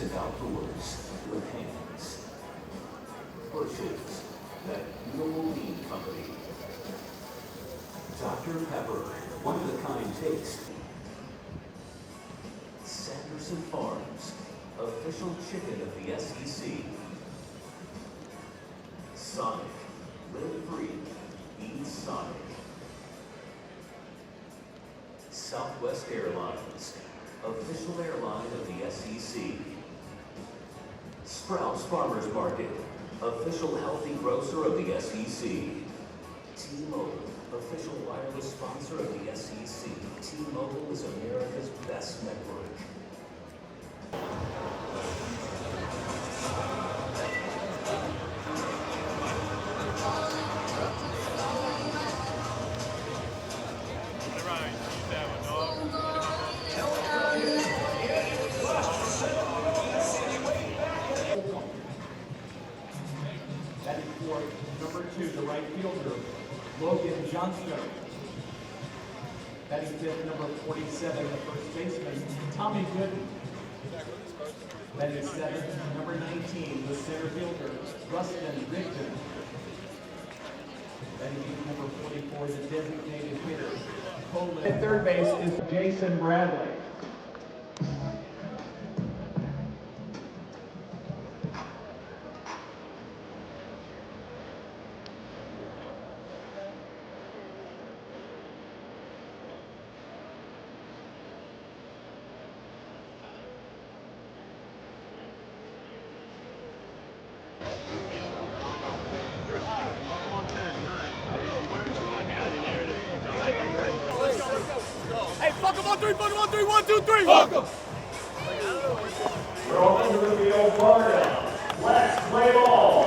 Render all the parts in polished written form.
magnificent outdoors with hands, bushes, that noble bean company. Dr. Pepper, one of a kind taste. Sanderson Farms, official chicken of the SEC. Sonic, live free, eat Sonic. Southwest Airlines, official airline of the SEC. Sprouts Farmers Market, official healthy grocer of the SEC. T-Mobile, official wireless sponsor of the SEC. T-Mobile is America's best network. Number 2, the right fielder, Logan Johnstone. Batting fifth, number 47, the first baseman, Tommy Gooden. Batting seventh, number 19, the center fielder, Rustin Rigdon. Batting eighth, number 44, the designated hitter, Colin. At third base is Jason Bradley. Hey, fuck him, 1, 2, 3, 1, 2, 3. Fuck him. Rolling to the field, Florida. Let's play ball.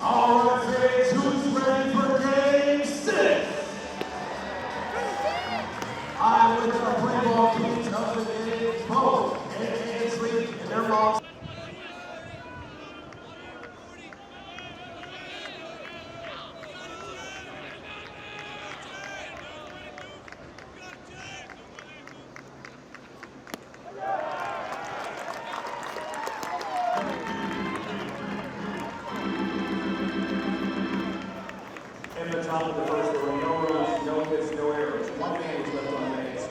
All right, Graves, who's ready for game 6? I with the play ball kings of the day, Bo and Ansley and their balls. In the top of the first, there were no runs, no hits, no errors. One man was left on base.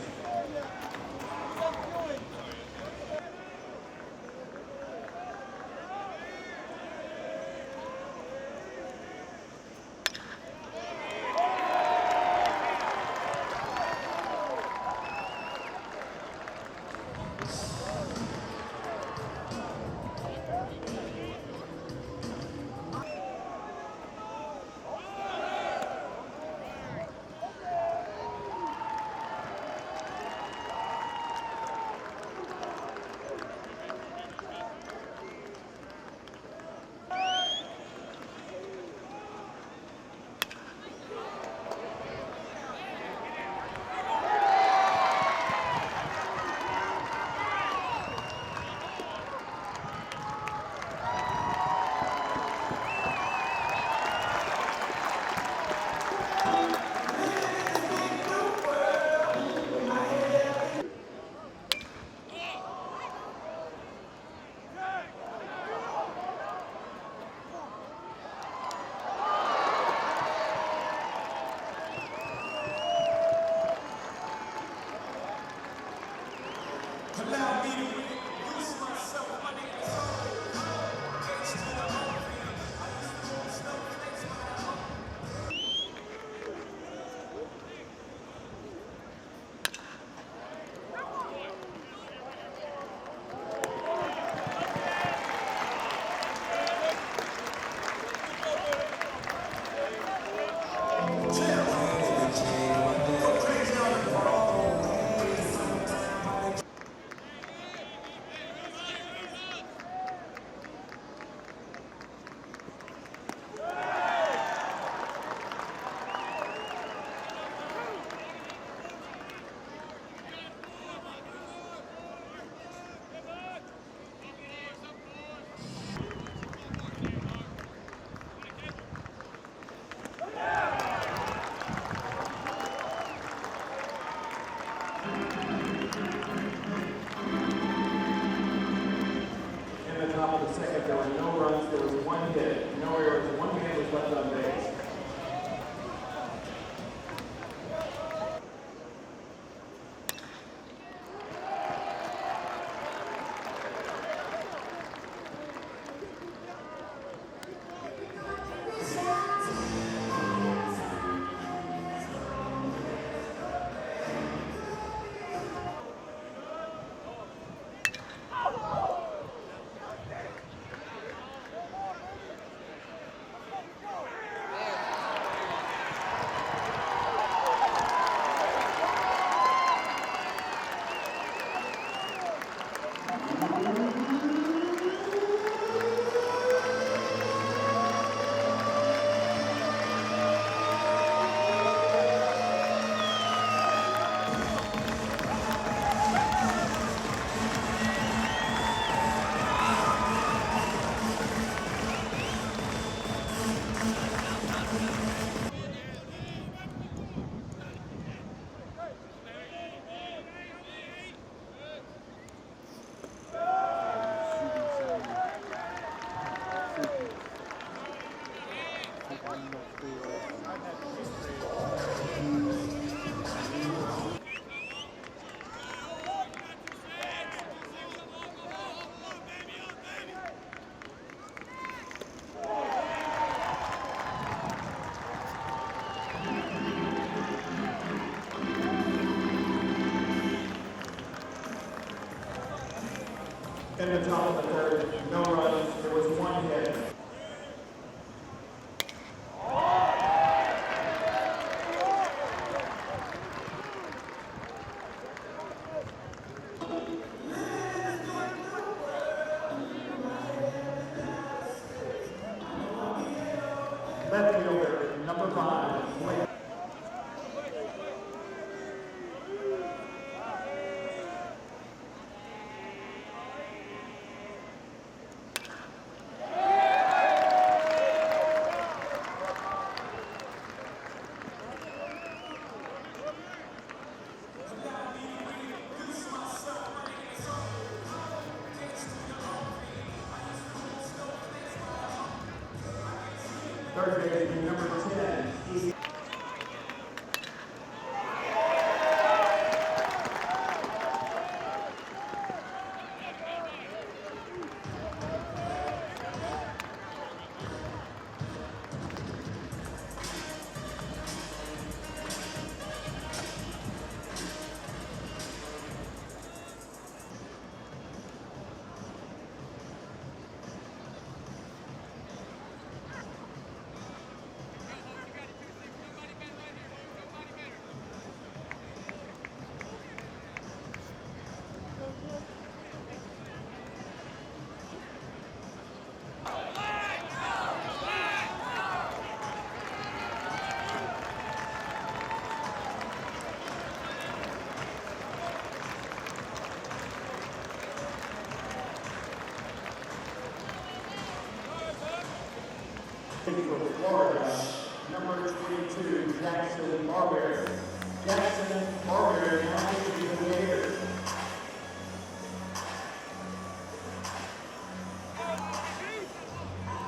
In the top of the third, no runs, there was one hit. Left fielder, number 5, Blake. Third baseman, number 10, for Florida, number 22, Jackson Marbury. Jackson Marbury now to the Gators.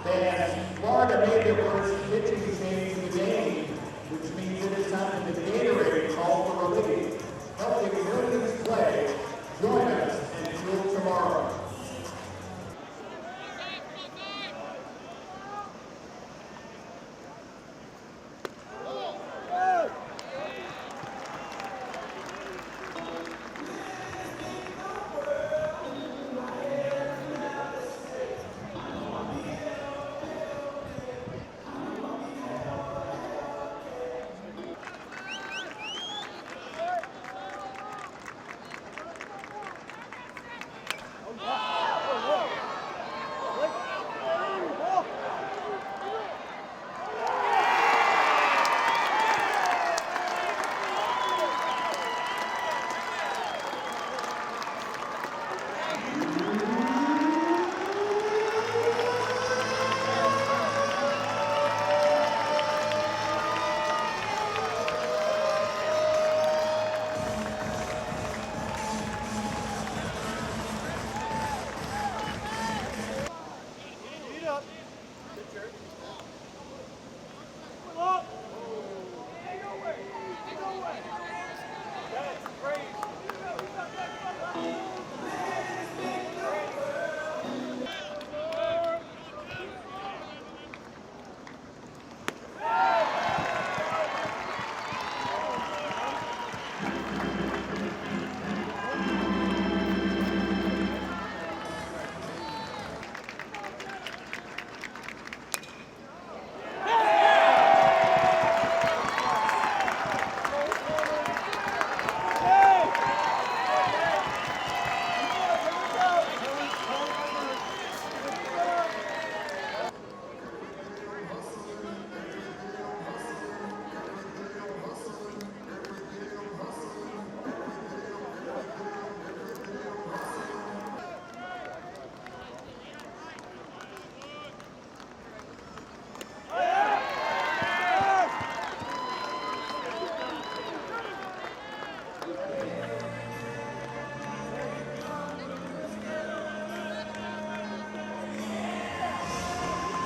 And Florida made their first pitching change in the game, which means it is time for the Gatorade call for relief. Helping millions play. Join us until tomorrow.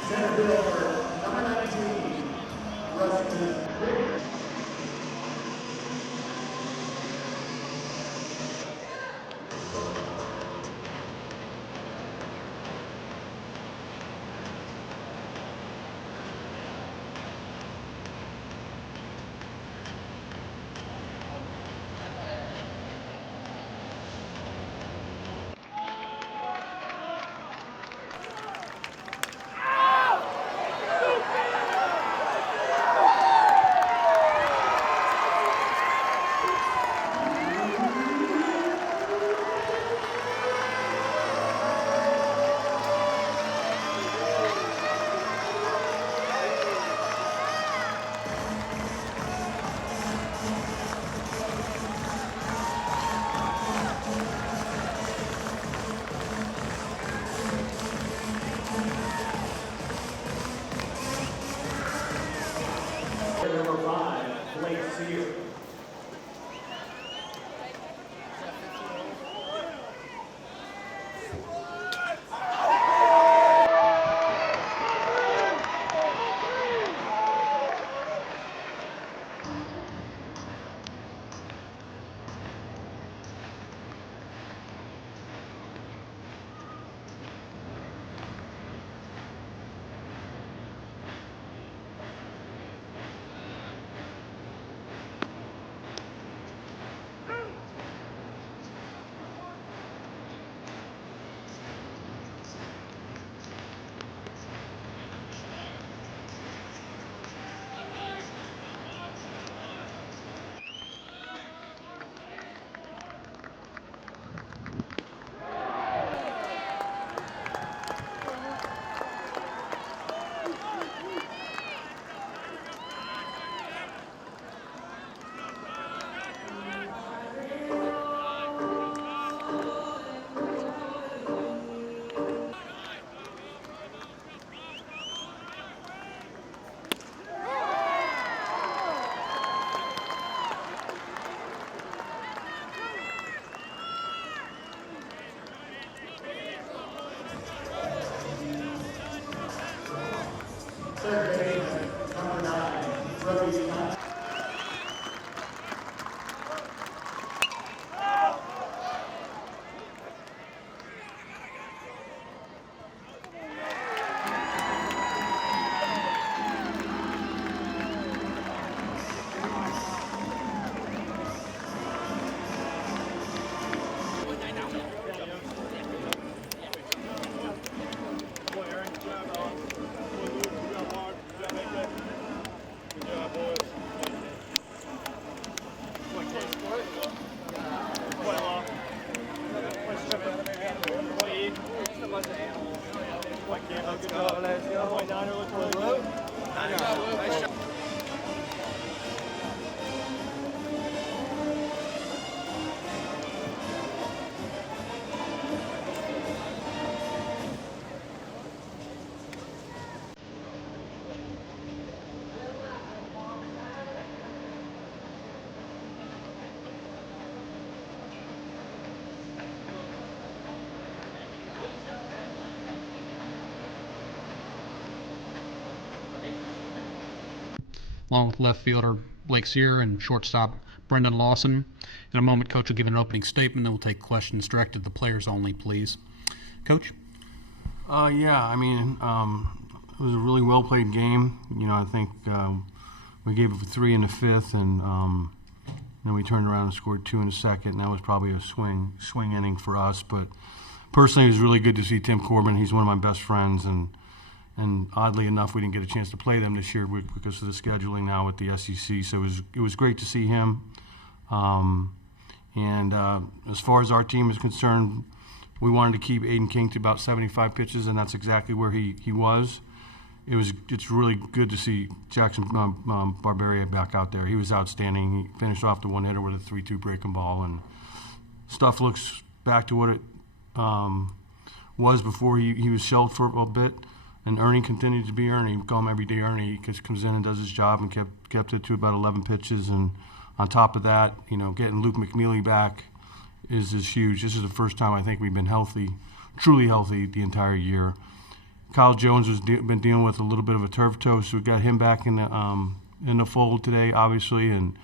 Center fielder, number 19, Rustin Rick. Blake Sear. Third baseman, number 9, rookie Hunt. Along with left fielder Blake Sear and shortstop Brendan Lawson. In a moment, Coach will give an opening statement, then we'll take questions directed to the players only, please. Coach? Yeah, I mean, it was a really well-played game. You know, I think we gave it 3 in the 5th, and then we turned around and scored 2 in the 2nd, and that was probably a swing inning for us. But personally, it was really good to see Tim Corbin. He's one of my best friends, and oddly enough, we didn't get a chance to play them this year because of the scheduling now with the SEC. So it was great to see him. As far as our team is concerned, we wanted to keep Aiden King to about 75 pitches, and that's exactly where he was. It's really good to see Jackson Barberia back out there. He was outstanding. He finished off the one-hitter with a 3-2 breaking ball, and stuff looks back to what it was before he was shelved for a bit. And Ernie continued to be Ernie. We call him everyday Ernie. He just comes in and does his job and kept it to about 11 pitches. And on top of that, you know, getting Luke McNeely back is huge. This is the first time I think we've been healthy, truly healthy, the entire year. Kyle Jones has been dealing with a little bit of a turf toe, so we got him back in the fold today, obviously, and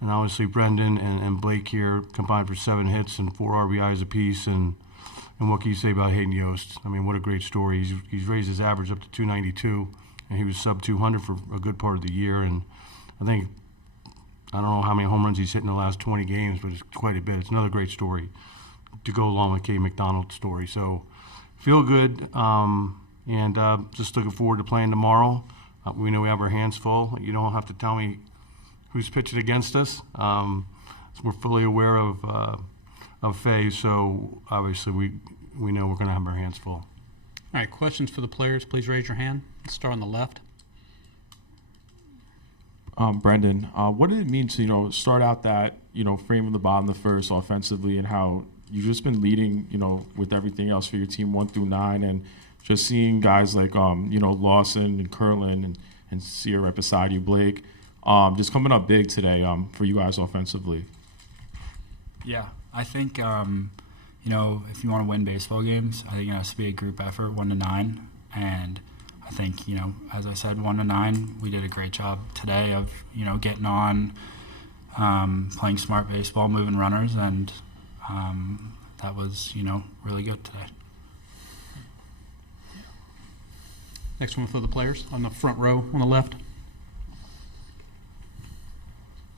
obviously Brendan and Blake here combined for 7 hits and 4 RBIs apiece. And what can you say about Hayden Yost? I mean, what a great story. He's raised his average up to 292, and he was sub 200 for a good part of the year. And I don't know how many home runs he's hit in the last 20 games, but it's quite a bit. It's another great story to go along with Kay McDonald's story. So feel good, and just looking forward to playing tomorrow. We know we have our hands full. You don't have to tell me who's pitching against us. So we're fully aware of Faye, so obviously we know we're going to have our hands full. All right, questions for the players, please raise your hand. Let's start on the left. Brendan, what did it mean to, start out that, frame of the bottom of the first offensively, and how you've just been leading, with everything else for your team 1 through 9, and just seeing guys like, Lawson and Curlin and Sear right beside you, Blake, just coming up big today for you guys offensively. Yeah, I think, if you want to win baseball games, I think it has to be a group effort, 1-9. And I think, as I said, 1-9, we did a great job today of, getting on, playing smart baseball, moving runners, and that was, really good today. Next one for the players on the front row on the left.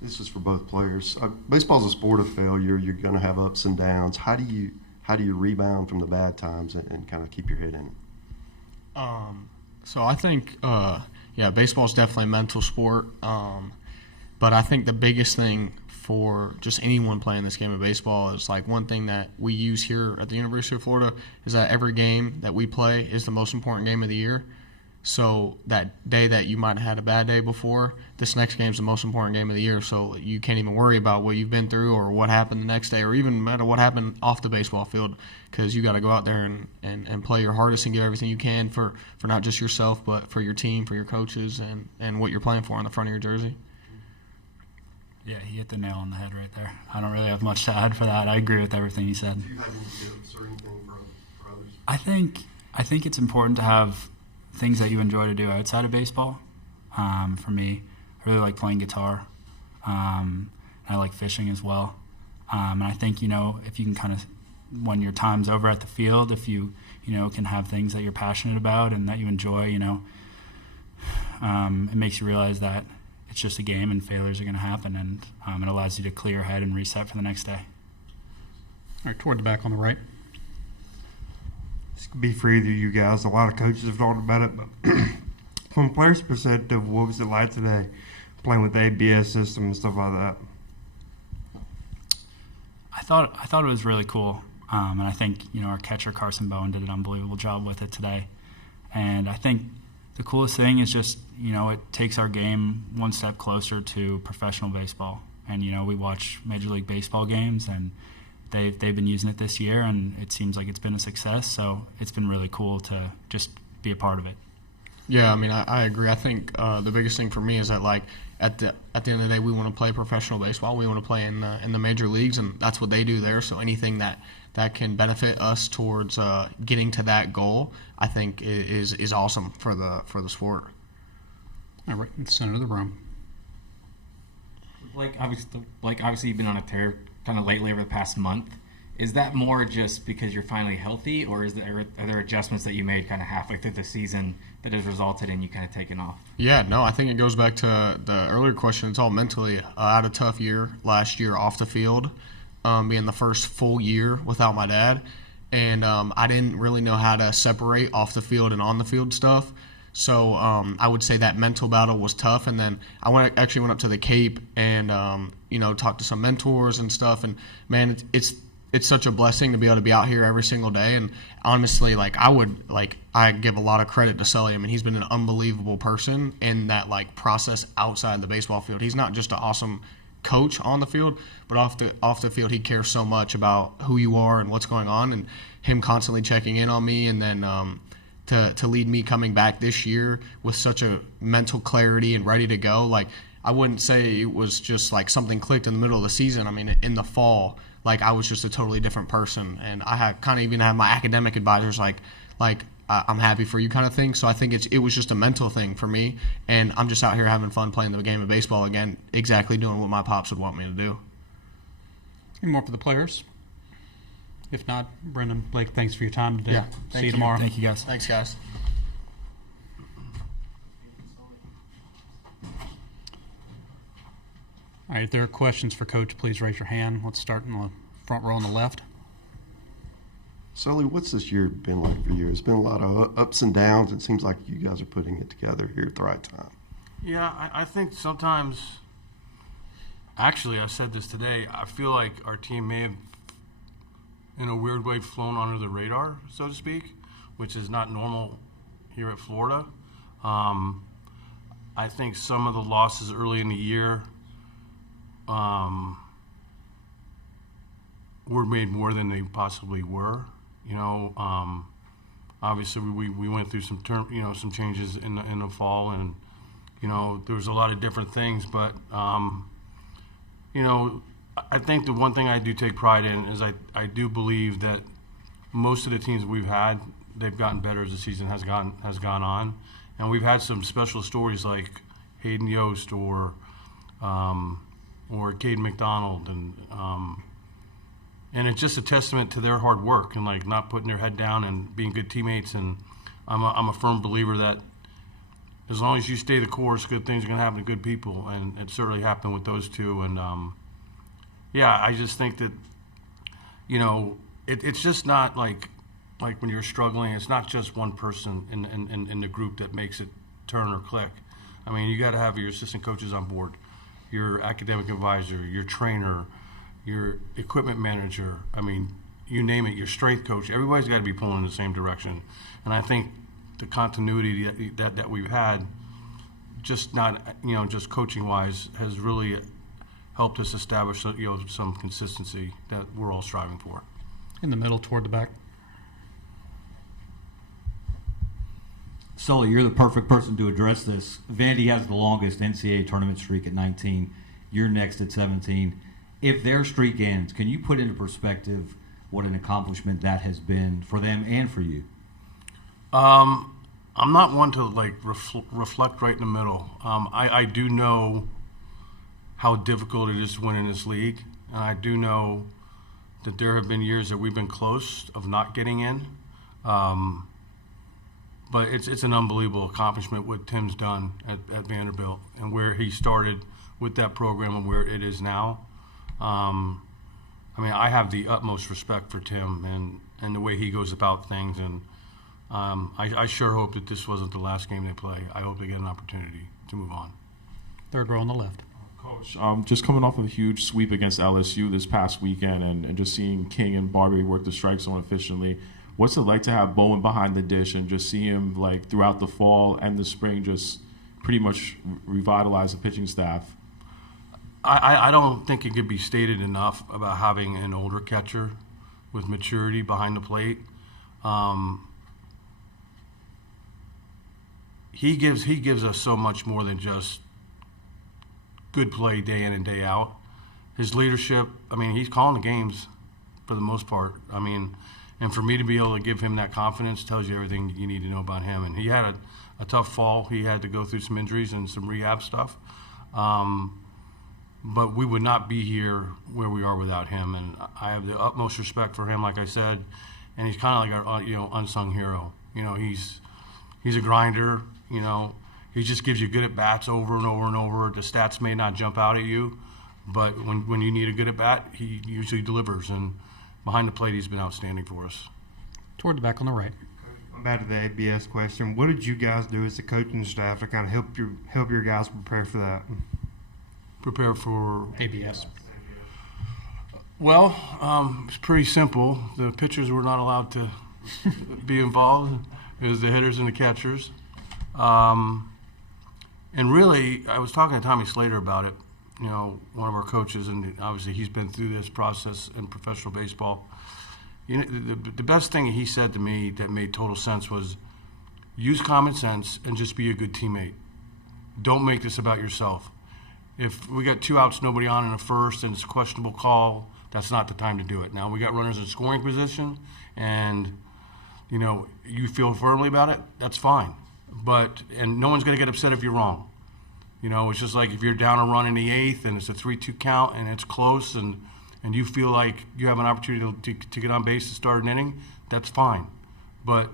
This is for both players. Baseball's a sport of failure. You're going to have ups and downs. How do you rebound from the bad times and kind of keep your head in it? So I think, baseball is definitely a mental sport. But I think the biggest thing for just anyone playing this game of baseball is like one thing that we use here at the University of Florida is that every game that we play is the most important game of the year. So that day that you might have had a bad day before, this next game is the most important game of the year. So you can't even worry about what you've been through or what happened the next day or even no matter what happened off the baseball field, because you got to go out there and play your hardest and give everything you can for not just yourself but for your team, for your coaches, and what you're playing for on the front of your jersey. Yeah, he hit the nail on the head right there. I don't really have much to add for that. I agree with everything he said. Do you have any tips or anything for others? I think it's important to have things that you enjoy to do outside of baseball. For me, I really like playing guitar. I like fishing as well. And I think, if you can kind of, when your time's over at the field, if you, can have things that you're passionate about and that you enjoy, it makes you realize that it's just a game and failures are going to happen, and it allows you to clear your head and reset for the next day. All right, toward the back on the right. This could be for either of you guys. A lot of coaches have talked about it, but from a player's perspective, what was it like today playing with the ABS system and stuff like that? I thought it was really cool, and I think our catcher Carson Bowen did an unbelievable job with it today. And I think the coolest thing is just it takes our game one step closer to professional baseball. And we watch Major League Baseball games, and they've been using it this year, and it seems like it's been a success. So it's been really cool to just be a part of it. Yeah, I mean, I agree. I think the biggest thing for me is that, like, at the end of the day, we want to play professional baseball. We want to play in the major leagues, and that's what they do there. So anything that can benefit us towards getting to that goal, I think is awesome for the sport. All right, in the center of the room. Obviously you've been on a tear kind of lately over the past month. Is that more just because you're finally healthy, or are there adjustments that you made kind of halfway through the season that has resulted in you kind of taking off? Yeah, no, I think it goes back to the earlier question. It's all mentally. I had a tough year last year off the field, being the first full year without my dad, and I didn't really know how to separate off the field and on the field stuff. So I would say that mental battle was tough, and then I actually went up to the Cape and talked to some mentors and stuff. And man, it's such a blessing to be able to be out here every single day. And honestly, I give a lot of credit to Sully. I mean, he's been an unbelievable person in that process outside the baseball field. He's not just an awesome coach on the field, but off the field, he cares so much about who you are and what's going on, and him constantly checking in on me, and then to lead me coming back this year with such a mental clarity and ready to go. I wouldn't say it was just something clicked in the middle of the season. I mean, in the fall, I was just a totally different person, and I had kind of even had my academic advisors I'm happy for you kind of thing. So I think it was just a mental thing for me, and I'm just out here having fun playing the game of baseball again, exactly doing what my pops would want me to do. Any more for the players? If not, Brendan, Blake, thanks for your time today. Yeah, See you tomorrow. Thank you, guys. Thanks, guys. All right, if there are questions for Coach, please raise your hand. Let's start in the front row on the left. Sully, what's this year been like for you? It's been a lot of ups and downs. It seems like you guys are putting it together here at the right time. Yeah, I think sometimes, actually, I said this today, I feel like our team may have, in a weird way, flown under the radar, so to speak, which is not normal here at Florida. I think some of the losses early in the year were made more than they possibly were. Obviously we went through some changes in the fall, and You know, there was a lot of different things, but you know, I think the one thing I do take pride in is I do believe that most of the teams we've had, they've gotten better as the season has gone on, and we've had some special stories like Hayden Yost or Caden McDonald, and it's just a testament to their hard work and like not putting their head down and being good teammates. And I'm a firm believer that as long as you stay the course, good things are going to happen to good people, and it certainly happened with those two. And yeah, I just think that, you know, it's just not like when you're struggling, it's not just one person in the group that makes it turn or click. I mean, you got to have your assistant coaches on board, your academic advisor, your trainer, your equipment manager. I mean, you name it, your strength coach. Everybody's got to be pulling in the same direction. And I think the continuity that we've had, just not, you know, just coaching wise, has really helped us establish, you know, some consistency that we're all striving for. In the middle, toward the back. Sully, you're the perfect person to address this. Vandy has the longest NCAA tournament streak at 19. You're next at 17. If their streak ends, can you put into perspective what an accomplishment that has been for them and for you? I'm not one to like reflect right in the middle. I do know how difficult it is to win in this league, and I do know that there have been years that we've been close of not getting in. But it's an unbelievable accomplishment what Tim's done at Vanderbilt and where he started with that program and where it is now. I mean, I have the utmost respect for Tim and the way he goes about things, and I sure hope that this wasn't the last game they play. I hope they get an opportunity to move on. Third row on the left. Coach, just coming off of a huge sweep against LSU this past weekend and just seeing King and Barbie work the strike zone efficiently, what's it like to have Bowen behind the dish and just see him like throughout the fall and the spring just pretty much revitalize the pitching staff? I don't think it could be stated enough about having an older catcher with maturity behind the plate. He gives us so much more than just good play day in and day out. His leadership, I mean, he's calling the games for the most part. I mean, and for me to be able to give him that confidence tells you everything you need to know about him. And he had a tough fall. He had to go through some injuries and some rehab stuff. But we would not be here where we are without him. And I have the utmost respect for him, like I said. And he's kind of like our, you know, unsung hero. You know, he's a grinder. You know, he just gives you good at bats over and over and over. The stats may not jump out at you, but when you need a good at bat, he usually delivers. And behind the plate, he's been outstanding for us. Toward the back on the right. Back to the ABS question. What did you guys do as the coaching staff to kind of help your guys prepare for that? Prepare for ABS. Well, it's pretty simple. The pitchers were not allowed to be involved. It was the hitters and the catchers. And really, I was talking to Tommy Slater about it, you know, one of our coaches, and obviously he's been through this process in professional baseball. You know, the best thing he said to me that made total sense was use common sense and just be a good teammate. Don't make this about yourself. If we got 2 outs, nobody on in the first, and it's a questionable call, that's not the time to do it. Now, we got runners in scoring position, and, you know, you feel firmly about it, that's fine. And no one's going to get upset if you're wrong. You know, it's just like if you're down a run in the 8th and it's a 3-2 count and it's close and you feel like you have an opportunity to get on base to start an inning, that's fine. But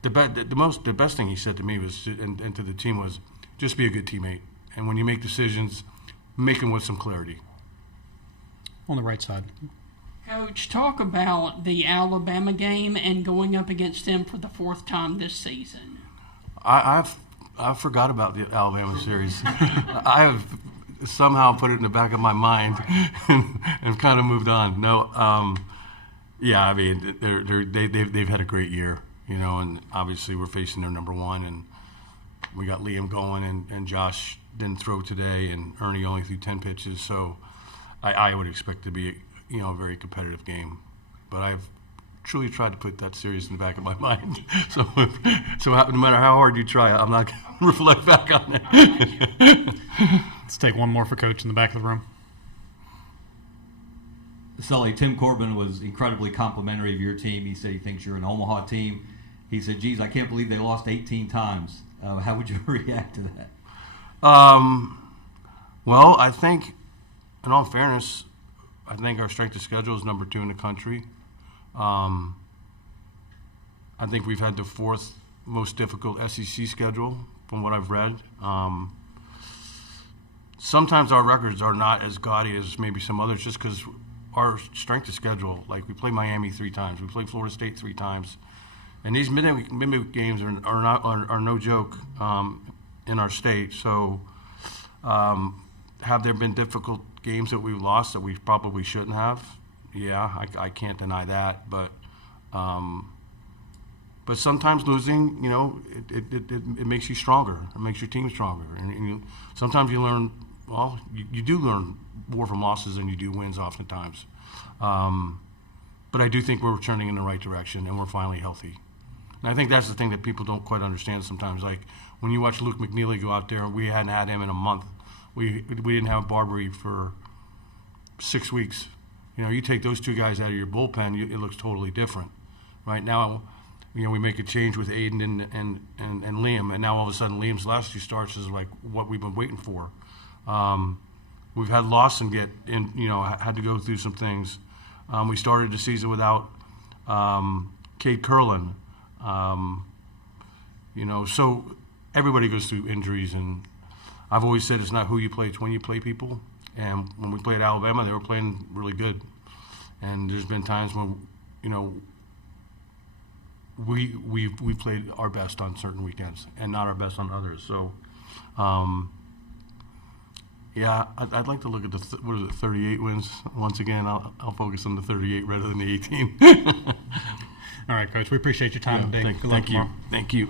the best thing he said to me was, and to the team was, just be a good teammate. And when you make decisions, make them with some clarity. On the right side. Coach, talk about the Alabama game and going up against them for the 4th time this season. I forgot about the Alabama series. I have somehow put it in the back of my mind and kind of moved on. No, yeah, I mean, they've had a great year, you know, and obviously we're facing their number 1, and we got Liam going, and Josh didn't throw today, and Ernie only threw 10 pitches, so I would expect it to be, you know, a very competitive game. But I have truly tried to put that series in the back of my mind. So no matter how hard you try, I'm not going to reflect back on it. Let's take one more for Coach in the back of the room. Sully, Tim Corbin was incredibly complimentary of your team. He said he thinks you're an Omaha team. He said, geez, I can't believe they lost 18 times. How would you react to that? Well, I think, in all fairness, I think our strength of schedule is number 2 in the country. I think we've had the 4th most difficult SEC schedule from what I've read. Sometimes our records are not as gaudy as maybe some others just because our strength of schedule, like we play Miami 3 times, we play Florida State 3 times. And these midweek games are no joke in our state. So have there been difficult games that we've lost that we probably shouldn't have? Yeah, I can't deny that. But sometimes losing, it makes you stronger. It makes your team stronger. And sometimes you learn, well, you do learn more from losses than you do wins oftentimes. But I do think we're turning in the right direction and we're finally healthy. And I think that's the thing that people don't quite understand sometimes. Like when you watch Luke McNeely go out there, we hadn't had him in a month. We didn't have Barbary for 6 weeks. You take those 2 guys out of your bullpen, it looks totally different. Right now, we make a change with Aiden and Liam, and now all of a sudden Liam's last 2 starts is like what we've been waiting for. We've had Lawson get in, had to go through some things. We started the season without Cade Curlin. So everybody goes through injuries, and I've always said it's not who you play, it's when you play people. And when we played Alabama, they were playing really good. And there's been times when, we played our best on certain weekends and not our best on others. So, yeah, I'd like to look at the 38 wins once again. I'll focus on the 38 rather than the 18. All right, Coach. We appreciate your time today. Thank you. Thank you.